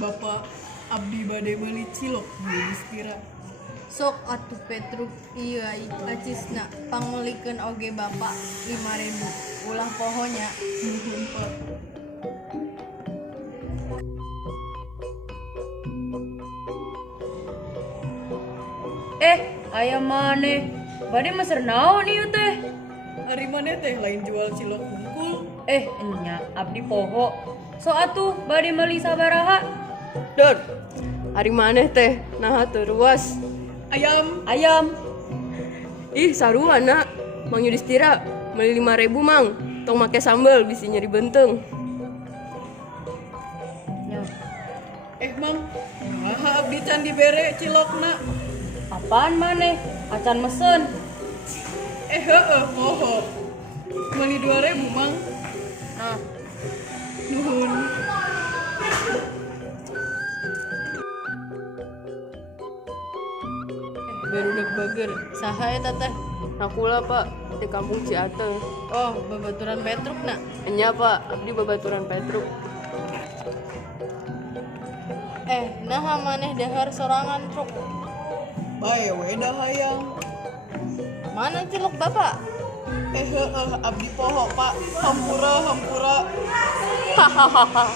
Bapak abdi bade meuli cilok di Yudhistira. Sok atuh Petruk iya acisna pangmelikeun oge Bapak 5.000 ulah pohonya. Nuhun Pak. Aya maneh. Bade meser naon ieu teh? Ari maneh teh lain jual cilok hungkul. Enya abdi poho. So atuh bade meuli sabaraha? Don, hari maneh teh nah teu ruas. Ayam. Ih sarua nak, Mang Yudhistira meuli 5.000 Mang. Tong make sambal bisi nyeri benteng. Ya, Mang, kumaha abdi can dibere cilokna? apaan maneh? Acan mesen. Poho. Meuli 2.000 Mang. Nah, Nuhun. Barudak bager. Saha eta teh? Nakula Pak, di kampung Ciateng. Oh, babaturan Petruk na. Enya Pak, abdi babaturan Petruk. Naha maneh dahar sorangan truk. Bae we dah hayang. Mana cilok Bapak? Abdi poho Pak. Hampura. Hahaha.